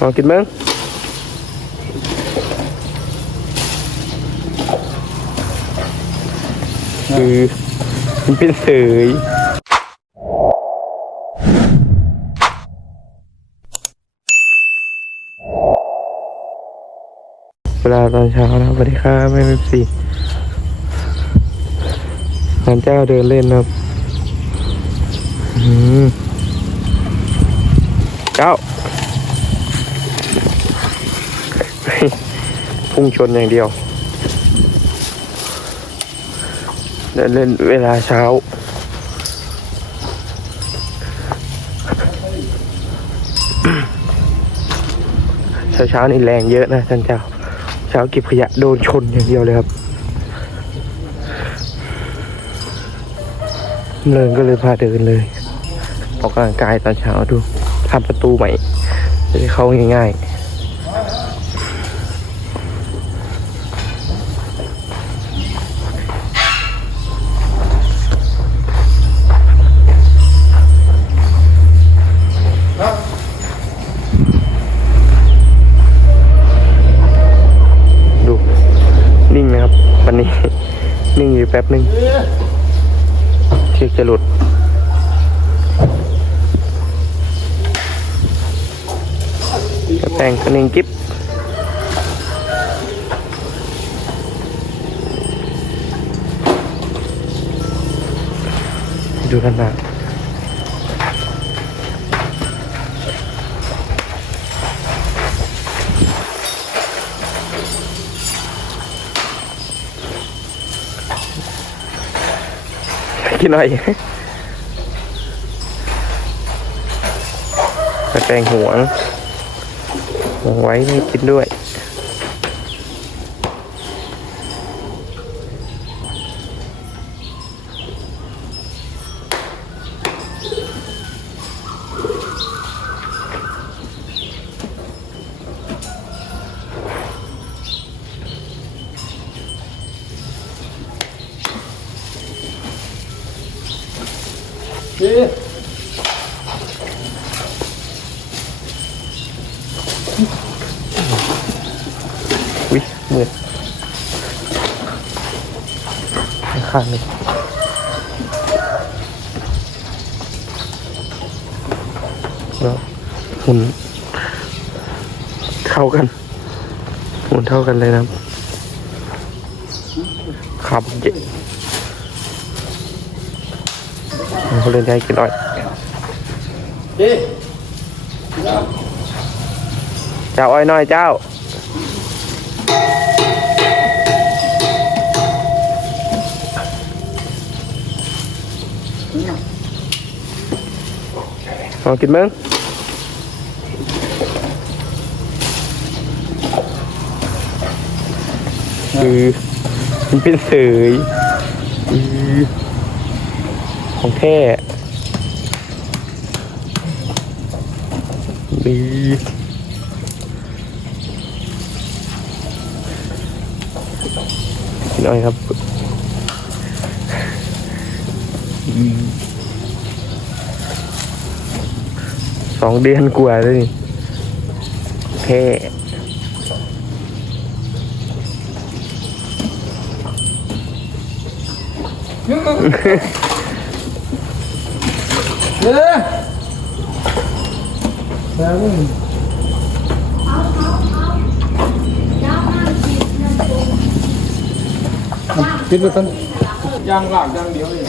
ลองกินมั้งคือมันเป็นเสยเวลาตอนเช้านะสวัสดีครับแม่เว็บสี่หลานเจ้าเดินเล่นนะครับอืมเจ้า พุ่งชนอย่างเดียวเดินเล่นเวลาเช้า เช้าเช้าๆนี่แรงเยอะนะท่านเจ้า เช้าเก็บขยะโดนชนอย่างเดียวเลยครับเลินก็เลยพาเดินเลย ออกกำลังกายตอนเช้าดูทำประตูใหม่จะได้เข้าง่ายๆ วันนี้ นิ่งอยู่แป๊บหนึ่งเชือกจะหลุด กระแปงก็นิ่งกิ๊บดูขนานน้า หน่อยกระแปลงหววางไว้ไม่กินด้วย อุ้ยมืดข้างนึงแล้วหมุนเข้ากันหมุนเท่ากันเลยนะครับขับเจ็บ เขาเล่นได้กินอ้อยเจ้าอ้อยน้อยเจ้าลองกินมั้งคือมันเป็นเสยอือ ของแท้ดีหน่อยครับสองเดือนกว่าเลยนี่เท่ เด้อแล้วมึงคิดว่าท่านย่างหลากย่างเดียวเอง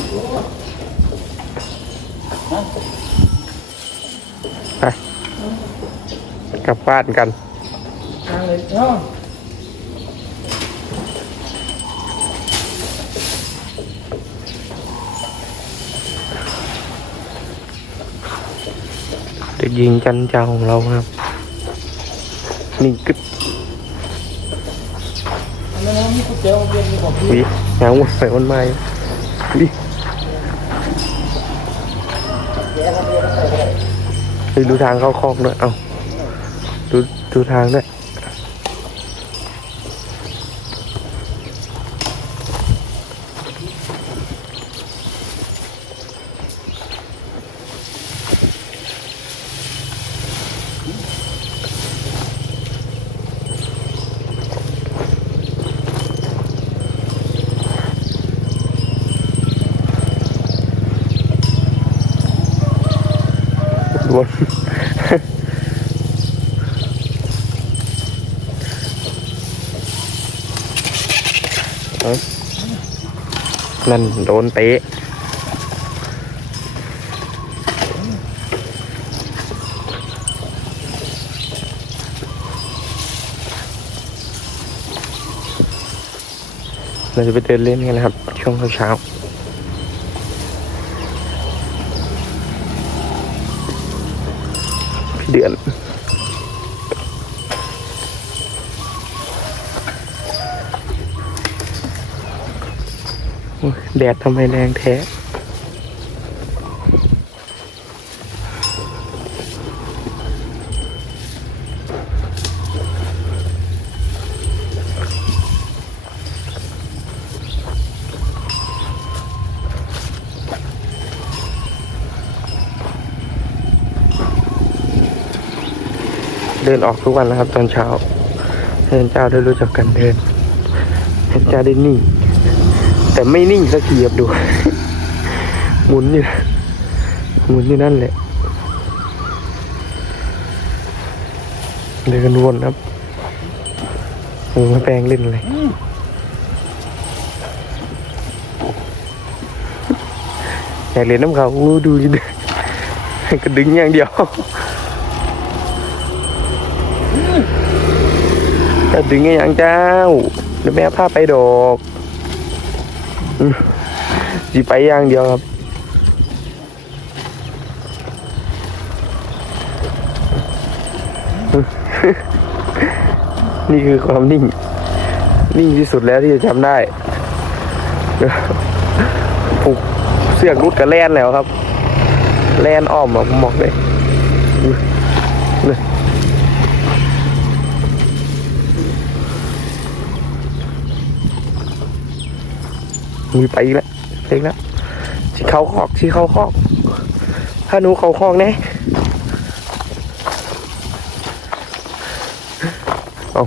ไปกลับบ้านกันยางเลยเนาะ เด็กหญิงจันเจ้าของเราครับนี่กึ๊บอันนั้นมีกุญแจโรงเรียนมีบอกพี่วิหางวนไปวนมาวิไปดูทางเข้าคอกด้วย เอาดูดูทางด้วย บนนั่นโดนเตะเราจะไปเดินเล่นกันนะครับ ช่วงเช้า เดือน แดดทำไมแรงแท้ เดินออกทุกวันแล้วครับ ตอนเช้าให้เจ้าได้รู้จักกันเดินให้เจ้าได้นิ่ง แต่ไม่นิ่งสักทีครับดู หมุนอยู่หมุนอยู่นั่นแหละ เดินวนครับโอ้มาแปลงเล่นเลยอยากเล่นน้ำเขาอู้ดูดิก็ดึงอย่างเดียว จะดึงย่างเจ้าเดี๋ยวแม่พาไปดอกอืมสิไปอย่างเดียวครับนี่คือความนิ่ง นิ่งที่สุดแล้วที่จะจำได้ผูกเสือกรุดกับแลนแล้วครับ แลนอ้อมอะผมบอกเลย นี่มีไปอีกแล้วเล็กแล้วที่เขาคอกที่เขาคอก ถ้าหนูเขาคอกแน่เอา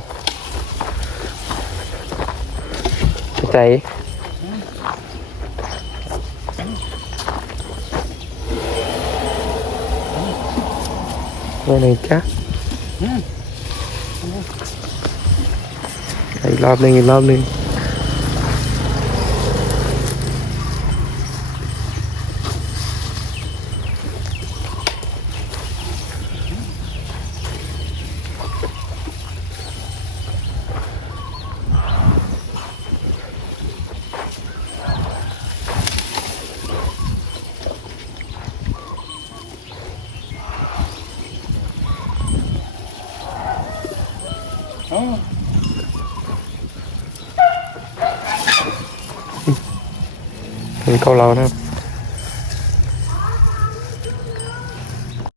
ใจว่าไงจ๊ะอีกรอบหนึ่งอีกรอบหนึ่ง นเกาเหลานะครับ